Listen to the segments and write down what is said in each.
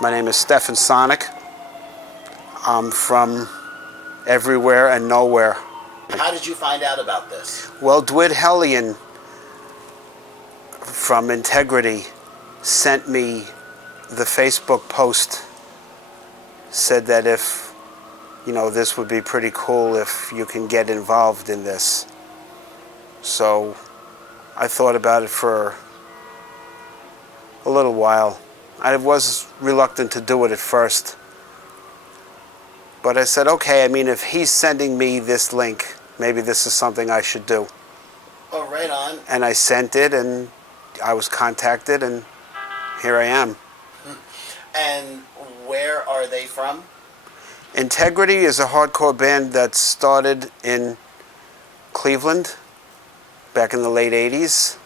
My name is Stefan Sonic. I'm from everywhere and nowhere. How did you find out about this? Well, Dwid Hellion from Integrity sent me the Facebook post, said that if, this would be pretty cool if you can get involved in this. So I thought about it for a little while. I was reluctant to do it at first. But I said, okay, if he's sending me this link, maybe this is something I should do. Oh, right on. And I sent it, and I was contacted, and here I am. And where are they from? Integrity is a hardcore band that started in Cleveland back in the late 80s.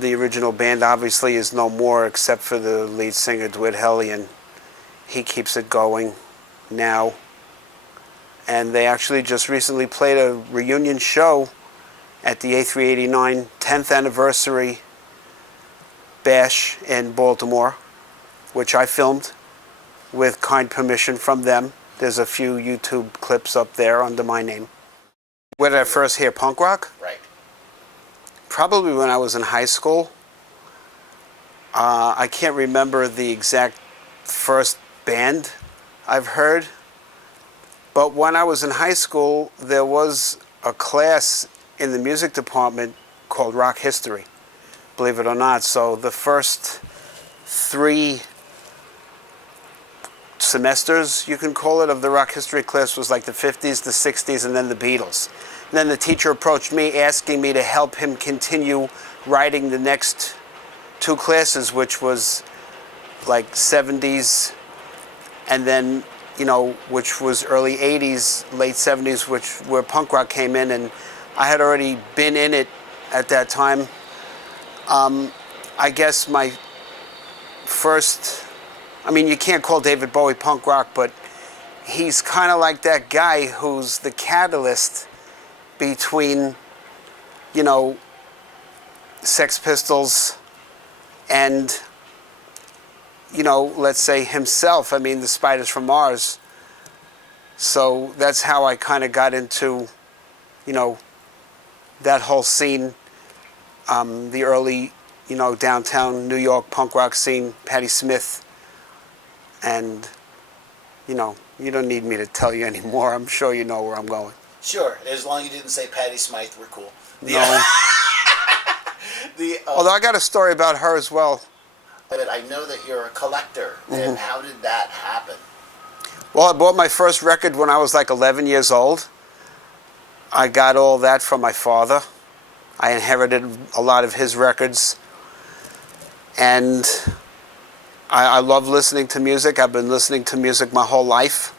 The original band obviously is no more except for the lead singer, Dwid Hellion. He keeps it going now. And they actually just recently played a reunion show at the A389 10th anniversary bash in Baltimore, which I filmed with kind permission from them. There's a few YouTube clips up there under my name. Where did I first hear punk rock? Right. Probably when I was in high school. I can't remember the exact first band I've heard. But when I was in high school, there was a class in the music department called Rock History, believe it or not. So the first 3 semesters, you can call it, of the rock history class was like the 50s, the 60s, and then the Beatles. And then the teacher approached me asking me to help him continue writing the next 2 classes, which was like 70s, and then, which was early 80s, late 70s, where punk rock came in, and I had already been in it at that time. I guess my first, you can't call David Bowie punk rock, but he's kind of like that guy who's the catalyst between, Sex Pistols and, let's say himself. The Spiders from Mars. So that's how I kind of got into, that whole scene, the early, downtown New York punk rock scene, Patti Smith. And, you don't need me to tell you anymore. I'm sure you know where I'm going. Sure, as long as you didn't say Patti Smythe, we're cool. No. Although I got a story about her as well. But I know that you're a collector, and how did that happen? Well, I bought my first record when I was like 11 years old. I got all that from my father. I inherited a lot of his records. And I love listening to music. I've been listening to music my whole life.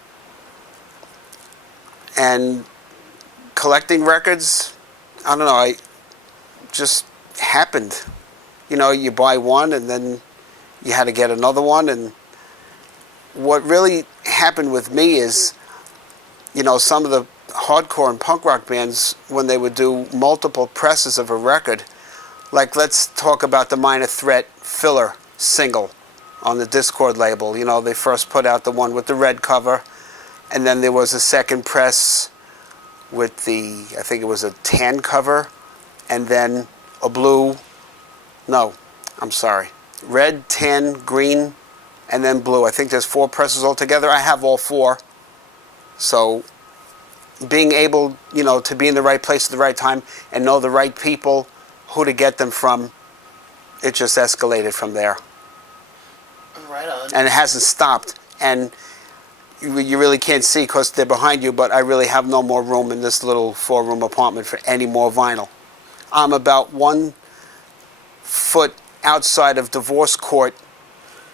And collecting records, I don't know, it just happened. You buy one and then you had to get another one. And what really happened with me is, some of the hardcore and punk rock bands, when they would do multiple presses of a record, like let's talk about the Minor Threat Filler single on the Discord label. They first put out the one with the red cover, and then there was a second press with I think it was a tan cover, and then a red, tan, green, and then blue. I think there's 4 presses altogether. I have all 4. So being able, to be in the right place at the right time and know the right people, who to get them from, it just escalated from there. Right on. And it hasn't stopped. And you really can't see because they're behind you, but I really have no more room in this little 4-room apartment for any more vinyl. I'm about 1 foot outside of divorce court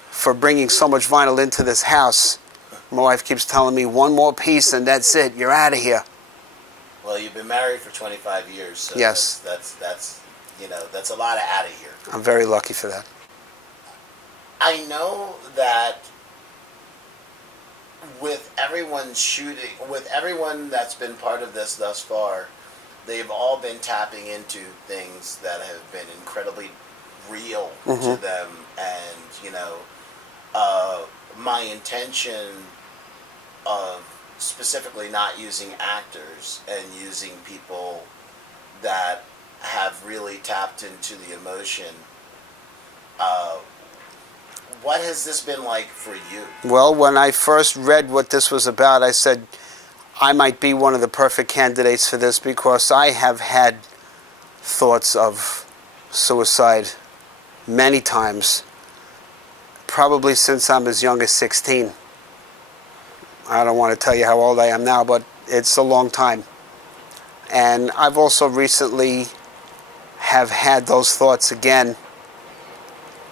for bringing so much vinyl into this house. My wife keeps telling me 1 more piece and that's it, you're out of here. Well, you've been married for 25 years, so yes. That's a lot of out of here. I'm very lucky for that. I know that with everyone that's been part of this thus far, they've all been tapping into things that have been incredibly real to them, and my intention of specifically not using actors and using people that have really tapped into the emotion. What has this been like for you? Well, when I first read what this was about, I said I might be one of the perfect candidates for this, because I have had thoughts of suicide many times, probably since I'm as young as 16. I don't want to tell you how old I am now, but it's a long time. And I've also recently have had those thoughts again,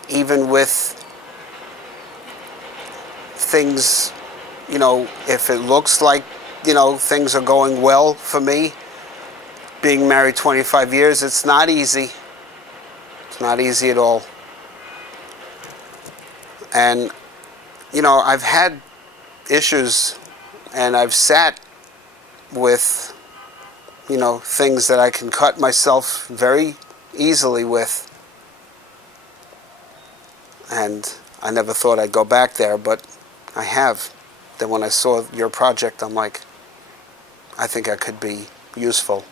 even with things, if it looks like, things are going well for me. Being married 25 years, it's not easy. It's not easy at all. And, I've had issues, and I've sat with, things that I can cut myself very easily with. And I never thought I'd go back there, but I have. Then when I saw your project, I'm like, I think I could be useful.